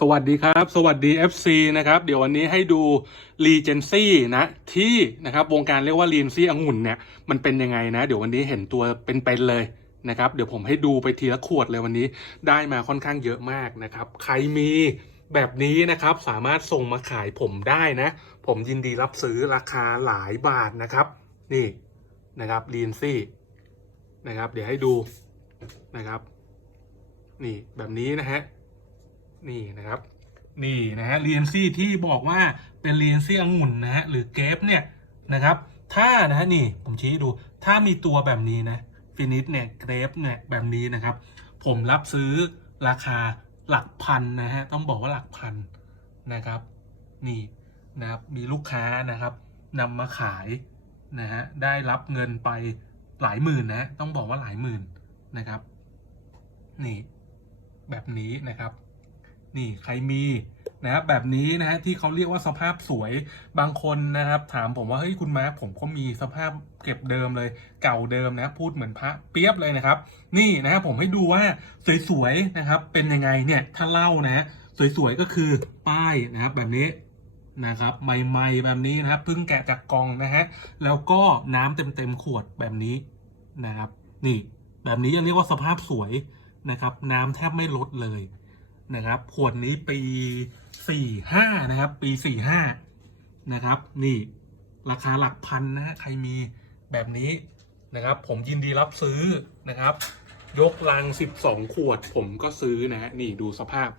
สวัสดีครับ สวัสดี FC นะครับ เดี๋ยววันนี้ให้ดู Regency นะที่นะครับวงการเรียกว่า Regency องุ่นเนี่ยมันเป็นยังไงนะ เดี๋ยววันนี้เห็นตัวเป็นๆเลยนะครับ เดี๋ยวผมให้ดูไปทีละขวดเลยวันนี้ได้มาค่อนข้างเยอะมากนะครับ ใครมีแบบนี้นะครับสามารถส่งมาขายผมได้นะ ผมยินดีรับซื้อราคาหลายบาทนะครับ นี่นะครับ Regency นะครับ เดี๋ยวให้ดูนะครับ นี่แบบนี้นะฮะ นี่นะครับ นี่นะฮะเรียนซี่ที่บอกว่าเป็นเรียนซี่องุ่นนะฮะหรือเกฟเนี่ยนะครับ ถ้านะฮะนี่ผมชี้ให้ดู ถ้ามีตัวแบบนี้นะฟินิชเนี่ยเกรฟเนี่ยแบบนี้นะครับ ผมรับซื้อราคาหลักพันนะฮะต้องบอกว่าหลักพันนะครับ นี่นะครับมีลูกค้านะครับนำมาขายนะฮะได้รับเงินไปหลายหมื่นนะ ต้องบอกว่าหลายหมื่นนะครับ นี่แบบนี้นะครับ นี่ใครมีนะครับแบบนี้นะฮะที่เขาเรียกว่าสภาพสวยบางคนนะครับ ถามผมว่าเฮ้ยคุณมาร์คผมก็มีสภาพเก็บเดิมเลย เก่าเดิมนะพูดเหมือนพระเปียบเลยนะครับ นี่นะครับผมให้ดูว่าสวยๆนะครับ เป็นยังไงเนี่ยถ้าเล่านะสวยๆก็คือป้ายนะครับแบบนี้นะครับใหม่ๆแบบนี้นะครับเพิ่งแกะจากกล่องนะฮะแล้วก็น้ำเต็มๆขวดแบบนี้นะครับ นี่ แบบนี้ยังเรียกว่าสภาพสวยนะครับ น้ำแทบไม่ลดเลย นะครับ ขวดนี้ปีสี่ห้านะครับ ปีสี่ห้านะครับ นี่ราคาหลักพันนะฮะใครมีแบบนี้นะครับ ผมยินดีรับซื้อนะครับ ยกลัง12ขวด ผมก็ซื้อนะฮะนี่ดูสภาพ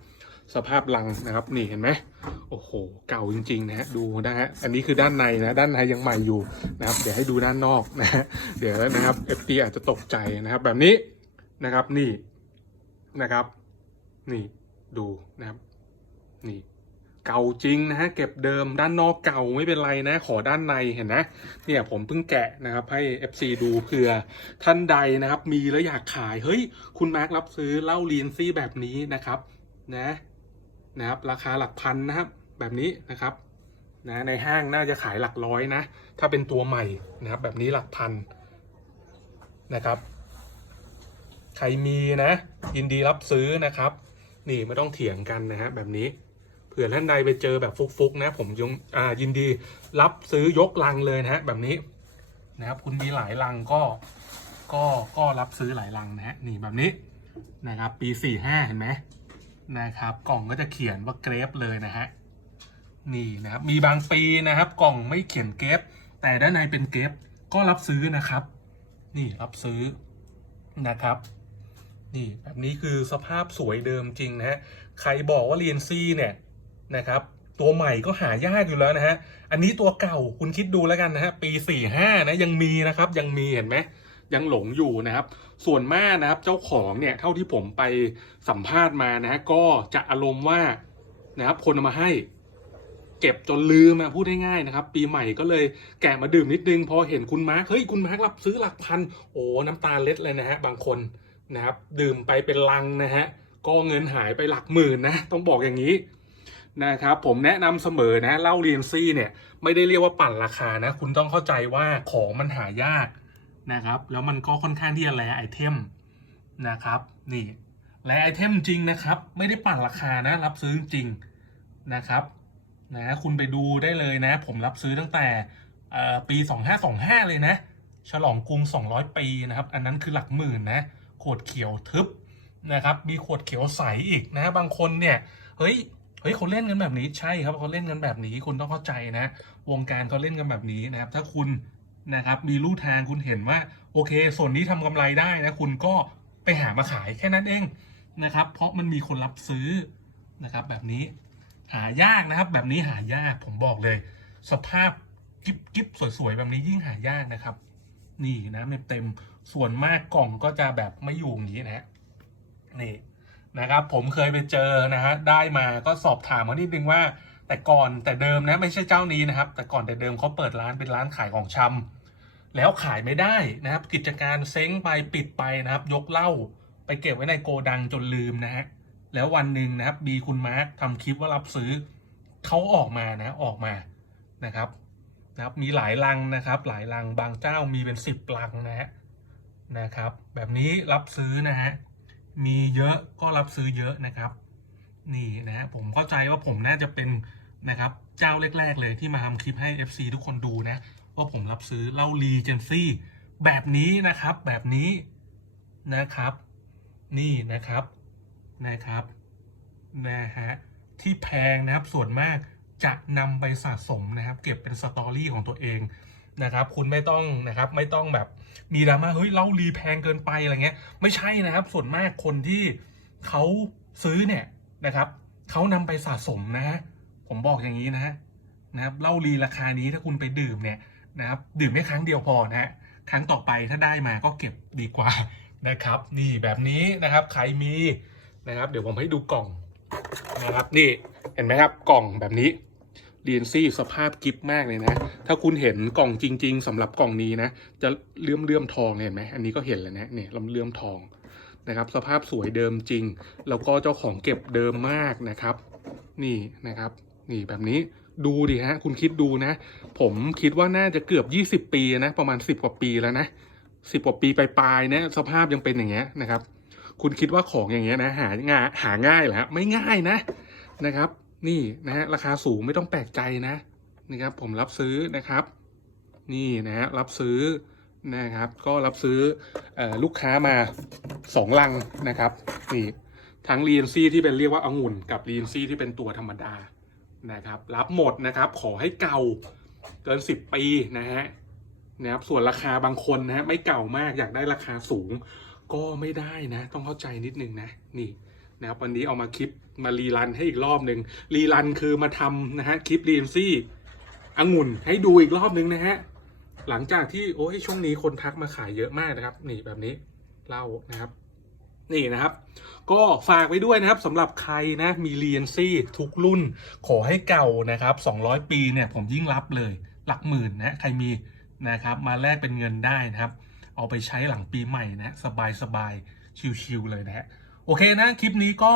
สภาพลังนะครับ นี่เห็นไหมโอ้โห เก่าจริง ๆ นะฮะดูนะฮะอันนี้คือด้านในนะด้านในยังใหม่อยู่นะครับ เดี๋ยวให้ดูด้านนอกนะฮะเดี๋ยวนะครับเอฟตีอาจจะตกใจนะครับ แบบนี้นะครับนี่นะครับ นี่ ดูนะครับ นี่เก่าจริงนะฮะเก็บเดิมด้านนอกเก่าไม่เป็นไรนะ ขอด้านในเห็นนะเนี่ยผมเพิ่งแกะนะครับให้ FC ดูเผื่อท่านใดนะครับ มีแล้วอยากขาย เฮ้ย คุณมาร์ครับซื้อเหล้าเรียนซี่แบบนี้นะครับ นะนะครับ ราคาหลักพันนะครับ แบบนี้นะครับนะในห้างน่าจะขายหลักร้อยนะ ถ้าเป็นตัวใหม่นะครับ แบบนี้หลักพันนะครับ ใครมีนะ ยินดีรับซื้อนะครับ นี่ไม่ต้องเถียงกันนะฮะแบบนี้เผื่อท่านใดไปเจอแบบฟุกๆนะ ผมยงอ่ายินดีรับซื้อยกลังเลยนะฮะแบบนี้นะครับคุณมีหลายลังก็ก็ก็รับซื้อหลายลังนะฮะนี่แบบนี้นะครับ ปีสี่ห้าเห็นไหมนะครับ กล่องก็จะเขียนว่าเกรฟเลยนะฮะนี่นะครับมีบางปีนะครับ กล่องไม่เขียนเกรฟแต่ด้านในเป็นเกรฟก็รับซื้อนะครับ นี่รับซื้อนะครับ นี่แบบนี้คือสภาพสวยเดิมจริงนะฮะ ใครบอกว่าเรียนซี่เนี่ยนะครับ ตัวใหม่ก็หายากอยู่แล้วนะฮะ อันนี้ตัวเก่าคุณคิดดูแล้วกันนะฮะ ปีสี่ห้านะยังมีนะครับ ยังมีเห็นไหมยังหลงอยู่นะครับ ส่วนมากนะครับเจ้าของเนี่ยเท่าที่ผมไปสัมภาษณ์มานะฮะก็จะอารมณ์ว่านะครับคนเอามาให้เก็บจนลืมอะพูดง่ายๆนะครับ ปีใหม่ก็เลยแกะมาดื่มนิดนึง พอเห็นคุณมาร์คเฮ้ยคุณมาร์ครับซื้อหลักพันโอ้น้ำตาเล็ดเลยนะฮะบางคน นะครับดื่มไปเป็นลังนะฮะก็เงินหายไปหลักหมื่นนะต้องบอกอย่างนี้นะครับผมแนะนำเสมอนะเหล้าเรียนซี่เนี่ยไม่ได้เรียกว่าปั่นราคานะคุณต้องเข้าใจว่าของมันหายากนะครับแล้วมันก็ค่อนข้างที่จะแลไอเทมนะครับนี่แลไอเทมจริงนะครับ ไม่ได้ปั่นราคานะรับซื้อจริงนะครับนะคุณไปดูได้เลยนะ ผมรับซื้อตั้งแต่เอ่อปี 2525 เลยนะ ฉลองกรุง 200 ปีนะครับ อันนั้นคือหลักหมื่นนะ ขวดเขียวทึบนะครับมีขวดเขียวใสอีกนะบางคนเนี่ยเฮ้ยเฮ้ยเขาเล่นกันแบบนี้ใช่ครับเขาเล่นกันแบบนี้คุณต้องเข้าใจนะ วงการเขาเล่นกันแบบนี้นะครับ ถ้าคุณนะครับมีลู่ทางคุณเห็นว่าโอเคส่วนนี้ทำกำไรได้นะคุณก็ไปหามาขายแค่นั้นเองนะครับ เพราะมันมีคนรับซื้อนะครับแบบนี้หายากนะครับ แบบนี้หายากผมบอกเลย สภาพกิ๊บกิ๊บสวยๆแบบนี้ยิ่งหายากนะครับ นี่นะเต็ม ส่วนมากกล่องก็จะแบบไม่อยู่อย่างนี้นะฮะนี่นะครับ ผมเคยไปเจอนะฮะได้มาก็สอบถามเขานิดนึงว่า แต่ก่อนแต่เดิมนะไม่ใช่เจ้านี้นะครับ แต่ก่อนแต่เดิมเขาเปิดร้านเป็นร้านขายของชำแล้วขายไม่ได้นะครับ กิจการเซ้งไปปิดไปนะครับ ยกเหล้าไปเก็บไว้ในโกดังจนลืมนะฮะแล้ววันหนึ่งนะครับบีคุณมาร์คทำคลิปว่ารับซื้อเขาออกมานะออกมานะครับนะครับ มีหลายลังนะครับ หลายลังบางเจ้ามีเป็นสิบลังนะฮะ นะครับ แบบนี้รับซื้อนะฮะมีเยอะก็รับซื้อเยอะนะครับ นี่นะฮะผมเข้าใจว่าผมน่าจะเป็นนะครับเจ้าแรก ๆ เลยที่มาทำคลิปให้ FC ทุกคนดูนะว่าผมรับซื้อเล้ารีเจนซี่แบบนี้นะครับแบบนี้นะครับ นี่นะครับนะครับนะฮะที่แพงนะครับส่วนมากจะนำไปสะสมนะครับ เก็บเป็นสตอรี่ของตัวเอง นะครับคุณไม่ต้องนะครับไม่ต้องแบบมีดราม่าเฮ้ยเหล้ารีแพงเกินไปอะไรเงี้ยไม่ใช่นะครับส่วนมากคนที่เขาซื้อเนี่ยนะครับเขานำไปสะสมนะฮะผมบอกอย่างนี้นะฮะนะครับเหล้ารีราคานี้ถ้าคุณไปดื่มเนี่ยนะครับดื่มแค่ครั้งเดียวพอนะฮะครั้งต่อไปถ้าได้มาก็เก็บดีกว่านะครับ นี่แบบนี้นะครับใครมีนะครับ เดี๋ยวผมให้ดูกล่องนะครับ นี่เห็นไหมครับกล่องแบบนี้ เรียนซี่สภาพกิฟมากเลยนะ ถ้าคุณเห็นกล่องจริง ๆสำหรับกล่องนี้นะ จะเลื่อมเลื่อมทองเห็นไหมอันนี้ก็เห็นแล้วนะเนี่ยลำเลื่อมทองนะครับ สภาพสวยเดิมจริง แล้วก็เจ้าของเก็บเดิมมากนะครับ นี่นะครับ นี่แบบนี้ดูดิฮะ คุณคิดดูนะ ผมคิดว่าน่าจะเกือบ 20 ปีนะ ประมาณ 10 กว่าปีแล้วนะสิบกว่าปีปลายๆนี่ยสภาพยังเป็นอย่างเงี้ยนะครับ คุณคิดว่าของอย่างเงี้ยนะ หาง่ายหาง่ายเหรอไม่ง่ายนะนะครับ นี่นะฮะราคาสูงไม่ต้องแปลกใจนะนะครับผมรับซื้อนะครับ นี่นะฮะรับซื้อนะครับ ก็รับซื้ออลูกค้ามาสองลังนะครับนี่ทั้งรีนซี่ที่เป็นเรียกว่าองุ่นกับรีนซี่ที่เป็นตัวธรรมดานะครับ รับหมดนะครับ ขอให้เก่าเกินสิบปีนะฮะนะครับส่วนราคาบางคนนะฮะไม่เก่ามากอยากได้ราคาสูง ก็ไม่ได้นะ ต้องเข้าใจนิดนึงนะนี่ นะครับวันนี้เอามาคลิปมารีรันให้อีกรอบหนึ่งรีรันคือมาทำนะฮะคลิปรีนซี่องุ่นให้ดูอีกรอบหนึ่งนะฮะหลังจากที่โอ้ยช่วงนี้คนทักมาขายเยอะมากนะครับ นี่แบบนี้เล่านะครับ นี่นะครับ ก็ฝากไว้ด้วยนะครับสำหรับใครนะมีเรียนซี่ทุกรุ่น ขอให้เก่านะครับ 200 ปีเนี่ยผมยิ่งรับเลยหลักหมื่นนะใครมีนะครับมาแลกเป็นเงินได้นะครับ เอาไปใช้หลังปีใหม่นะสบายสบายๆชิวๆเลยนะฮะ โอเคนะ คลิปนี้ก็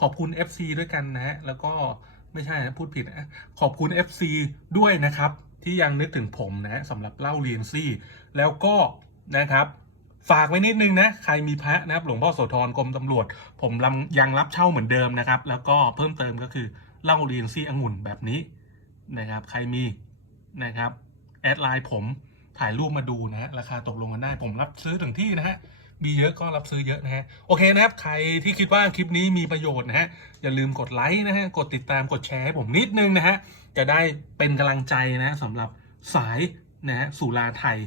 ขอบคุณ FC ด้วยกันนะฮะ แล้วก็ไม่ใช่นะพูดผิดนะ ขอบคุณ FC ด้วยนะครับ ที่ยังนึกถึงผมนะสำหรับเล่าเรียนซี่ แล้วก็นะครับ ฝากไว้นิดนึงนะ ใครมีพระนะครับหลวงพ่อโสธรกรมตำรวจ ผมยังรับเช่าเหมือนเดิมนะครับ แล้วก็เพิ่มเติมก็คือเล่าเรียนซี่องุ่นแบบนี้นะครับ ใครมีนะครับแอดไลน์ผมถ่ายรูปมาดูนะฮะราคาตกลงกันได้ผมรับซื้อถึงที่นะฮะ มีเยอะก็รับซื้อเยอะนะฮะโอเคนะครับใครที่คิดว่าคลิปนี้มีประโยชน์นะฮะอย่าลืมกดไลค์นะฮะกดติดตามกดแชร์ให้ผมนิดนึงนะฮะจะได้เป็นกำลังใจนะสำหรับสายนะฮะสุราไทย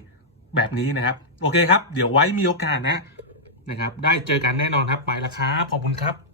แบบนี้นะครับโอเคครับ เดี๋ยวไว้มีโอกาสนะนะครับได้เจอกันแน่นอนครับไปละครับขอบคุณครับ